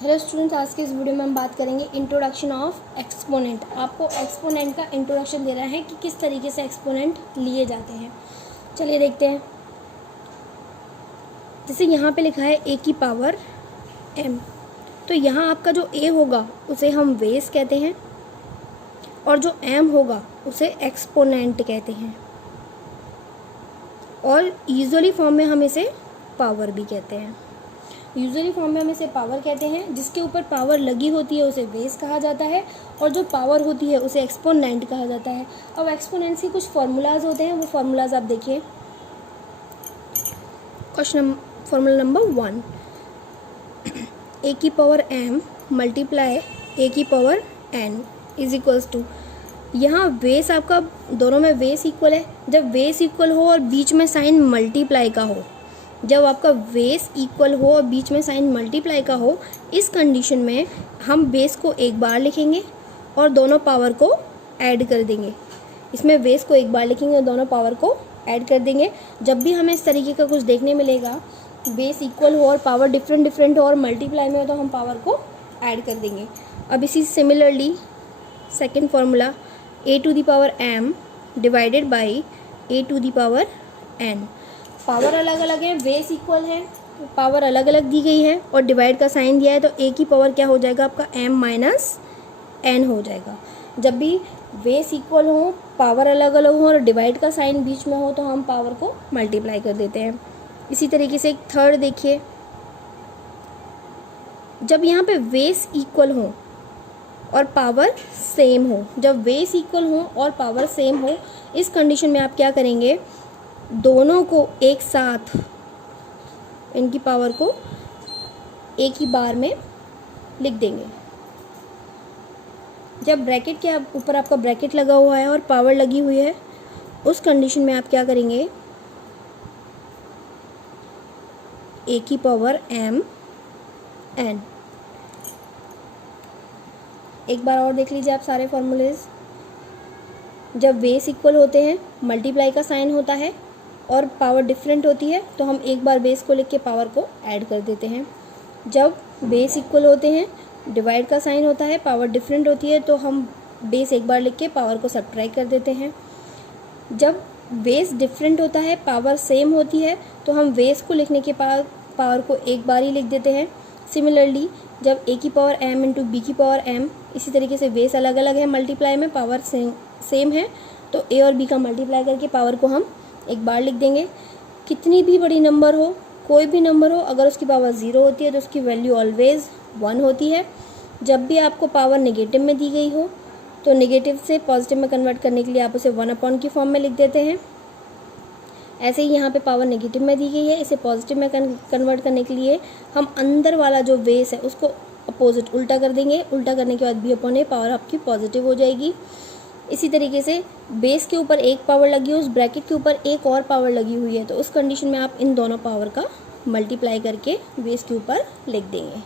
Hello students, आज के इस वीडियो में हम बात करेंगे इंट्रोडक्शन ऑफ एक्सपोनेंट। आपको एक्सपोनेंट का इंट्रोडक्शन दे रहा है कि किस तरीके से एक्सपोनेंट लिए जाते हैं। चलिए देखते हैं। जैसे यहाँ पे लिखा है a की पावर m, तो यहाँ आपका जो a होगा उसे हम बेस कहते हैं और जो m होगा उसे एक्सपोनेंट कहते हैं, और यूजुअली फॉर्म में हम इसे पावर भी कहते हैं। यूजुअली फॉर्म में हम इसे पावर कहते हैं। जिसके ऊपर पावर लगी होती है उसे बेस कहा जाता है, और जो पावर होती है उसे एक्सपोनेंट कहा जाता है। अब एक्सपोनेंट्स के कुछ फार्मूलाज होते हैं, वो फार्मूलाज आप देखिए। क्वेश्चन फार्मूला नंबर 1, a की पावर m मल्टीप्लाई a की power n is equals to, यहाँ बेस आपका दोनों में बेस इक्वल है। जब बेस इक्वल हो और बीच में साइन मल्टीप्लाई का हो, जब आपका बेस इक्वल हो और बीच में साइन मल्टीप्लाई का हो, इस कंडीशन में हम बेस को एक बार लिखेंगे और दोनों पावर को ऐड कर देंगे। इसमें बेस को एक बार लिखेंगे और दोनों पावर को ऐड कर देंगे। जब भी हमें इस तरीके का कुछ देखने मिलेगा, बेस इक्वल हो और पावर डिफरेंट हो और मल्टीप्लाई में हो, तो हम पावर को ऐड कर देंगे। अब इसी similarly second formula, a to the power m divided by a to the power n। Power अलग अलग है, बेस इक्वल है, पावर अलग अलग दी गई है और डिवाइड का साइन दिया है, तो a की पावर क्या हो जाएगा आपका m माइनस n हो जाएगा। जब भी बेस इक्वल हो, पावर अलग अलग हो और डिवाइड का साइन बीच में हो, तो हम पावर को मल्टीप्लाई कर देते हैं। इसी तरीके से एक थर्ड देखिए, जब यहाँ पे बेस इक्वल हो और पावर सेम हो, जब बेस इक्वल हो और पावर सेम हो, इस कंडीशन में आप क्या करेंगे, दोनों को एक साथ इनकी पावर को एक ही बार में लिख देंगे। जब ब्रैकेट के ऊपर आपका ब्रैकेट लगा हुआ है और पावर लगी हुई है, उस कंडीशन में आप क्या करेंगे, a की पावर m n। एक बार और देख लीजिए आप सारे फॉर्मूलेज। जब बेस इक्वल होते हैं, मल्टीप्लाई का साइन होता है और पावर डिफरेंट होती है, तो हम एक बार बेस को लिख के पावर को ऐड कर देते हैं। जब बेस इक्वल होते हैं, डिवाइड का साइन होता है, पावर डिफरेंट होती है, तो हम बेस एक बार लिख के पावर को सब्ट्रैक्ट कर देते हैं। जब बेस डिफरेंट होता है, पावर सेम होती है, तो हम बेस को लिखने के बाद पावर को एक बार ही लिख देते हैं। सिमिलरली जब a की पावर m इंटू b की पावर m, इसी तरीके से बेस अलग अलग है, मल्टीप्लाई में पावर सेम है, तो a और b का मल्टीप्लाई करके पावर को हम एक बार लिख देंगे। कितनी भी बड़ी नंबर हो, कोई भी नंबर हो, अगर उसकी पावर 0 होती है तो उसकी वैल्यू ऑलवेज 1 होती है। जब भी आपको पावर नेगेटिव में दी गई हो, तो नेगेटिव से पॉजिटिव में कन्वर्ट करने के लिए आप उसे 1 अपॉन की फॉर्म में लिख देते हैं। ऐसे ही यहाँ पे पावर नेगेटिव में दी गई है, इसे पॉजिटिव में कन्वर्ट करने के लिए हम अंदर वाला जो बेस है उसको अपोजिट उल्टा कर देंगे। उल्टा करने के बाद b अपॉन a पावर आपकी पॉजिटिव हो जाएगी। इसी तरीके से बेस के ऊपर एक पावर लगी है, उस ब्रैकेट के ऊपर एक और पावर लगी हुई है, तो उस कंडीशन में आप इन दोनों पावर का मल्टीप्लाई करके बेस के ऊपर लिख देंगे।